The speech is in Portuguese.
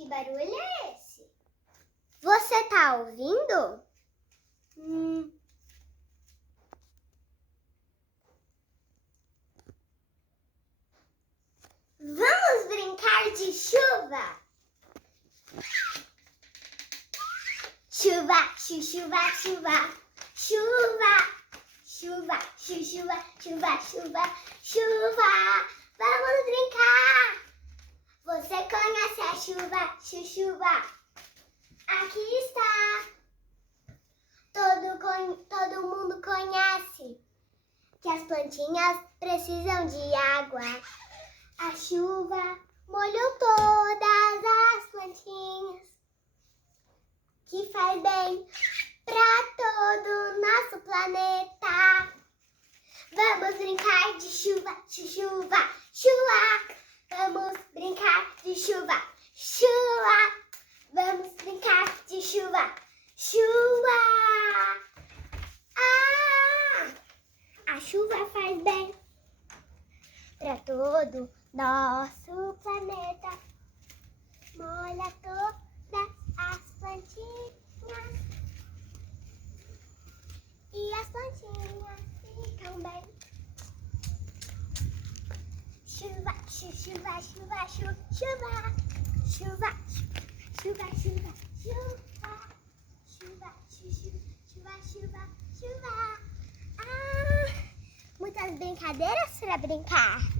Que barulho é esse? Você tá ouvindo? Vamos brincar de chuva? Chuva, chuva, chuva, chuva, chuva, chuva, chuva, chuva, chuva. Vamos brincar! Você conhece a chuva, chuva? Aqui está. Todo mundo conhece que as plantinhas precisam de água. A chuva molhou todas as plantinhas, que faz bem para todo o nosso planeta. Vamos brincar de chuva, chuva, chuva. Vamos brincar de chuva, chuva. Vamos brincar de chuva, chuva. A chuva faz bem para todo nosso planeta. Molha todas as plantinhas e as plantinhas ficam bem. Chuva, chuva, chuva, chuva, chuva, chuva, chuva, chuva, chuva, chuva, chuva, chuva. Muitas brincadeiras para brincar.